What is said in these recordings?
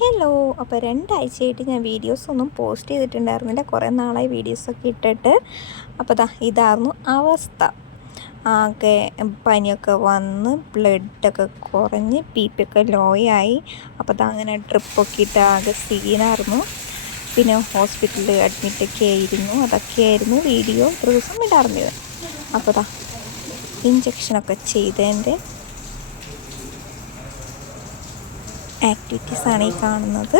Hello. അപ്പോൾ രണ്ടാഴ്ചയായിട്ട് ഞാൻ വീഡിയോസൊന്നും post ചെയ്തിട്ടുണ്ടായിരുന്നില്ല. കുറേ നാളായി വീഡിയോസൊക്കെ ഇട്ടിട്ട്. അപ്പോൾ ഇതായിരുന്നു അവസ്ഥ. ആകെ പനിയൊക്കെ വന്ന് ബ്ലഡൊക്കെ കുറഞ്ഞ് ബിപിയൊക്കെ ലോയായി. അപ്പോൾ അങ്ങനെ ട്രിപ്പൊക്കെ ഇട്ട് ആകെ സീനായിരുന്നു. പിന്നെ ഹോസ്പിറ്റലിൽ അഡ്മിറ്റൊക്കെ ആയിരുന്നു. അതൊക്കെയായിരുന്നു വീഡിയോ ഒരു ദിവസം ഇടാറുള്ളത്. അപ്പോൾ ഇഞ്ചക്ഷനൊക്കെ ചെയ്തതിൻ്റെ ആക്ടിവിറ്റീസാണ് ഈ കാണുന്നത്.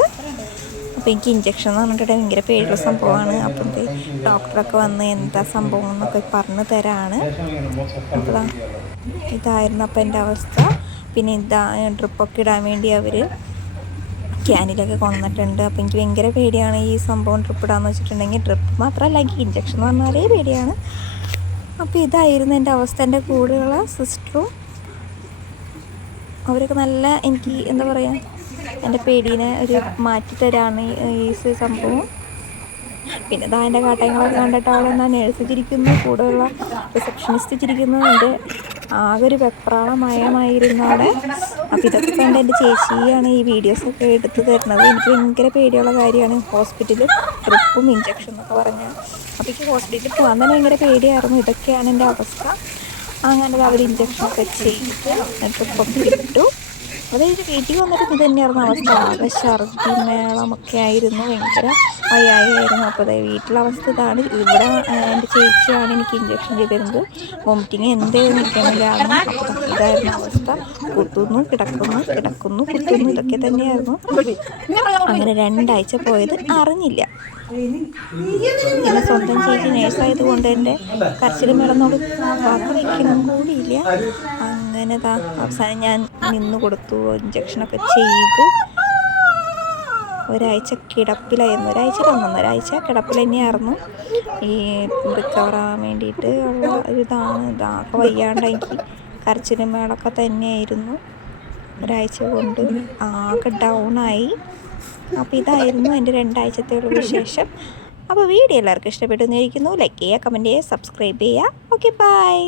അപ്പോൾ എനിക്ക് ഇഞ്ചക്ഷൻ എന്ന് പറഞ്ഞിട്ട് ഭയങ്കര പേടിയുള്ള സംഭവമാണ്. അപ്പം ഡോക്ടറൊക്കെ വന്ന് എന്താ സംഭവം എന്നൊക്കെ പറഞ്ഞു തരാണ്. അപ്പോൾ ഇതായിരുന്നു അപ്പോൾ എൻ്റെ അവസ്ഥ. പിന്നെ ഡ്രിപ്പൊക്കെ ഇടാൻ വേണ്ടി അവർ ക്യാനിലൊക്കെ കൊണ്ടുവന്നിട്ടുണ്ട്. അപ്പോൾ എനിക്ക് ഭയങ്കര പേടിയാണ് ഈ സംഭവം ട്രിപ്പ് ഇടാന്ന് വെച്ചിട്ടുണ്ടെങ്കിൽ. ട്രിപ്പ് മാത്രമല്ല, എനിക്ക് ഇഞ്ചക്ഷൻ എന്ന് പറഞ്ഞാലേ പേടിയാണ്. അപ്പോൾ ഇതായിരുന്നു എൻ്റെ അവസ്ഥ. എൻ്റെ കൂടെയുള്ള സിസ്റ്ററും അവരൊക്കെ നല്ല എനിക്ക് എന്താ പറയുക, എൻ്റെ പേടീനെ ഒരു മാറ്റിത്തരാണ് ഈ സംഭവം. പിന്നെ എൻ്റെ കാട്ടയങ്ങളൊക്കെ കണ്ടിട്ട് അവിടെ എന്നാൽ നേഴ്സ് ചിരിക്കുന്നു, കൂടെയുള്ള റിസപ്ഷനിസ്റ്റ് ചിരിക്കുന്നു. എൻ്റെ ആകെ ഒരു വെപ്രാളമയമായിരുന്നു അവിടെ. അപ്പോൾ ഇതൊക്കെ കണ്ട് എൻ്റെ ചേച്ചിയാണ് ഈ വീഡിയോസൊക്കെ എടുത്ത് തരുന്നത്. എനിക്ക് ഭയങ്കര പേടിയുള്ള കാര്യമാണ് ഹോസ്പിറ്റലിൽ ട്രിപ്പും ഇഞ്ചക്ഷൻ എന്നൊക്കെ പറഞ്ഞാൽ. അപ്പോൾ എനിക്ക് ഹോസ്പിറ്റലിൽ പോകാൻ തന്നെ ഭയങ്കര പേടിയായിരുന്നു. ഇതൊക്കെയാണ് എൻ്റെ അവസ്ഥ. അങ്ങനെ അവർ ഇഞ്ചക്ഷനൊക്കെ ചെയ്ത് ട്രിപ്പൊക്കെ ഇട്ടു. അതായത് വീട്ടിൽ വന്നിട്ട് ഇത് തന്നെയായിരുന്നു അവസ്ഥ. ആകെ ഛർദി മേളമൊക്കെ ആയിരുന്നു, ഭയങ്കര വയ്യായിരുന്നു. അപ്പോൾ വീട്ടിലെ അവസ്ഥ ഇതാണ്. ഇവിടെ എൻ്റെ ചേച്ചിയാണ് എനിക്ക് ഇഞ്ചക്ഷൻ ചെയ്തിരുന്നത്. വോമിറ്റിങ് എന്തേലും നിൽക്കണില്ലായിരുന്നു. അപ്പോൾ ഇതായിരുന്നു അവസ്ഥ. കുത്തുന്നു കിടക്കുന്നു, കിടക്കുന്നു കുത്തുന്നു, ഇതൊക്കെ തന്നെയായിരുന്നു. അങ്ങനെ 2 ആഴ്ച പോയത് അറിഞ്ഞില്ല. പിന്നെ സ്വന്തം ചേച്ചി നേഴ്സായത് കൊണ്ട് എൻ്റെ കരച്ചിലും മേളന്നോട് വാക്ക് വയ്ക്കണം കൂടിയില്ല. അങ്ങനെ അവസാനം ഞാൻ നിന്ന് കൊടുത്തു. ഇഞ്ചക്ഷനൊക്കെ ചെയ്ത് ഒരാഴ്ച കിടപ്പിലായിരുന്നു. ഒരാഴ്ച കിടപ്പിൽ തന്നെയായിരുന്നു. ഈ റിക്കവറാകാൻ വേണ്ടിയിട്ട് ഉള്ള ഒരിതാണ്. ഇതാകെ വയ്യാണ്ട് എനിക്ക് കരച്ചിലും മേളൊക്കെ തന്നെയായിരുന്നു. ഒരാഴ്ച കൊണ്ട് ആകെ ഡൗണായി. അപ്പോൾ ഇതായിരുന്നു എൻ്റെ 2 ആഴ്ചത്തേക്കുള്ള വിശേഷം. അപ്പോൾ വീഡിയോ എല്ലാവർക്കും ഇഷ്ടപ്പെട്ടു എന്നിരിക്കുന്നു. ലൈക്ക് ചെയ്യുക, കമൻറ്റ് ചെയ്യുക, സബ്സ്ക്രൈബ് ചെയ്യുക. Okay, by.